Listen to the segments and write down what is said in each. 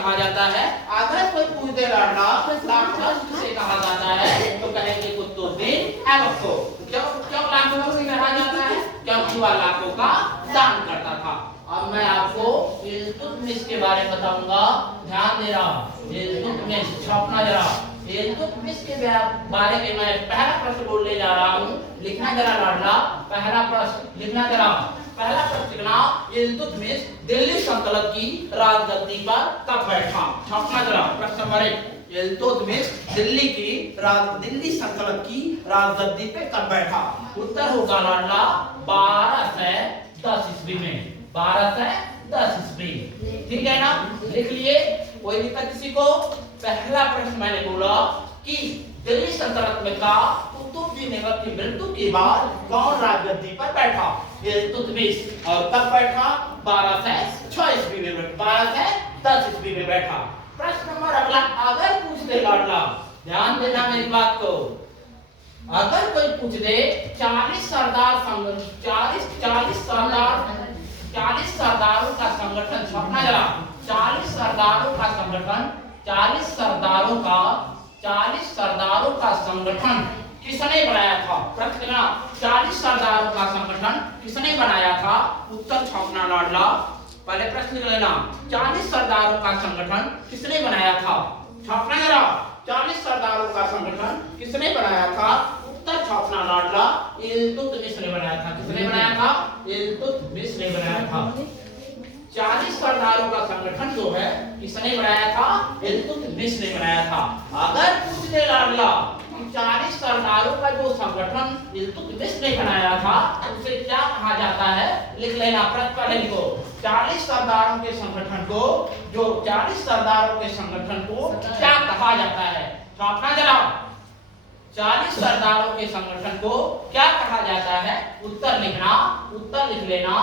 कहा जाता है? अगर कोई पूछ दे लाडला लाखों किसे कहा जाता है तो कहेंगे कुतुबुद्दीन ऐबक को। क्यों क्यों लाखों को कहा जाता है? क्योंकि वह लाखों का दान करता था। अब मैं आपको इल्तुतमिश के बारे में बताऊंगा, ध्यान देना। इल्तुतमिश छापना जरा। इल्तुतमिश के बारे में मैं पहला प्रश्न बोलने जा रहा हूँ, लिखना जरा लाडला। पहला प्रश्न लिखना जरा। पहला प्रश्न लिखना, इल्तुतमिश दिल्ली सल्तनत की राजगद्दी पर कब बैठा? छापना जरा। प्रश्न नंबर 1, इल्तुतमिश दिल्ली सल्तनत की राजगद्दी पे कब बैठा? उत्तर होगा लाडला 1210 ईस्वी में। 1210 ईस्वी, ठीक है ना? लिख लिए? कोई दिक्कत किसी को? पहला प्रश्न मैंने बोला कि दिल्ली सल्तनत में का कुतुबुद्दीन ऐबक की मृत्यु के बाद कौन राजगद्दी पर बैठा? इल्तुतमिश। और कब बैठा? 1206 ईस्वी में। 1210 ईस्वी में बैठा। प्रश्न नंबर अगला, अगर पूछ दे लाडला, ध्यान देना मेरी बात को। अगर कोई पूछ दे 40 सरदारों का संगठन, छापना जरा। 40 सरदारों का संगठन, 40 सरदारों का संगठन किसने बनाया था? प्रश्न ना, 40 सरदारों का संगठन किसने बनाया था? उत्तर छापना लाडला। पहले प्रश्न लिख लेना, 40 सरदारों का संगठन किसने बनाया था? छापना जरा। 40 सरदारों का संगठन किसने बनाया था? उत्तर छापना लाडला। इल्तुतमिश ने बनाया था। किसने बनाया था? इल्तुतमिश ने बनाया था। 40 सरदारों का संगठन जो है किसने बनाया था? इल्तुतमिश ने बनाया था। अगर पूछ दे लाडला 40 सरदारों का जो संगठन इल्तुतमिश ने बनाया था उसे क्या कहा जाता है? लिख लेना। प्रश्न को 40 सरदारों के संगठन को, जो 40 सरदारों के संगठन को क्या कहा जाता है? छापना जरा। 40 सरदारों के संगठन को क्या कहा जाता है? उत्तर लिखना। उत्तर लिख लेना,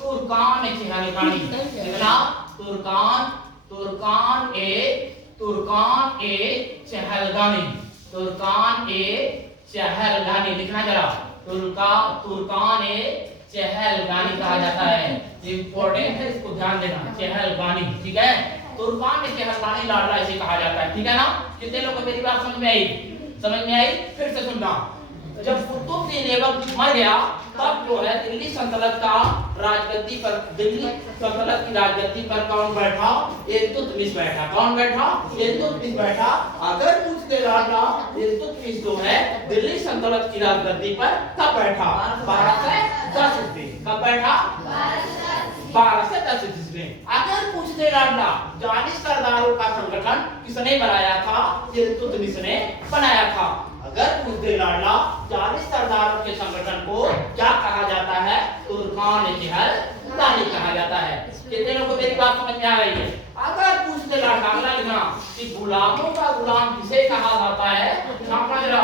तुर्कान चहलगानी। लिखना तुर्कान ए चहलगानी। तुर्कान ए चहलगानी लिखना जरा। तुर्कान ए चहलगानी कहा जाता है। इंपॉर्टेंट है, इसको ध्यान देना। चहलगानी, ठीक है? तुर्कान ए चहलगानी लाडला इसे कहा जाता है, ठीक है ना? कितने लोगों को मेरी बात समझ में आई? समझ में आई? फिर से सुनना। जब कुतुबुद्दीन ऐबक मर गया तब जो है दिल्ली सल्तनत का राजगद्दी पर, दिल्ली सल्तनत की राजगद्दी पर कौन बैठा? इल्तुतमिश बैठा। कौन बैठा? इल्तुतमिश बैठा। अगर पूछते लाडला इल्तुतमिश जो है दिल्ली सल्तनत की राजगद्दी पर कब बैठा? 1210 ईस्वी। कब बैठा? 1210 ईस्वी में। अगर पूछते लाडला 40 सरदारों का संगठन किसने बनाया था? इल्तुतमिश ने बनाया था। अगर पूछते लाडला 40 सरदारों के संगठन को क्या कहा जाता है? तुर्कान ए चहलगानी कहा जाता है। कितने लोगों को मेरी बात समझ में आ रही है? अगर पूछते लाडला अगला लिखना कि गुलामों का गुलाम किसे कहा जाता है? छापना जरा।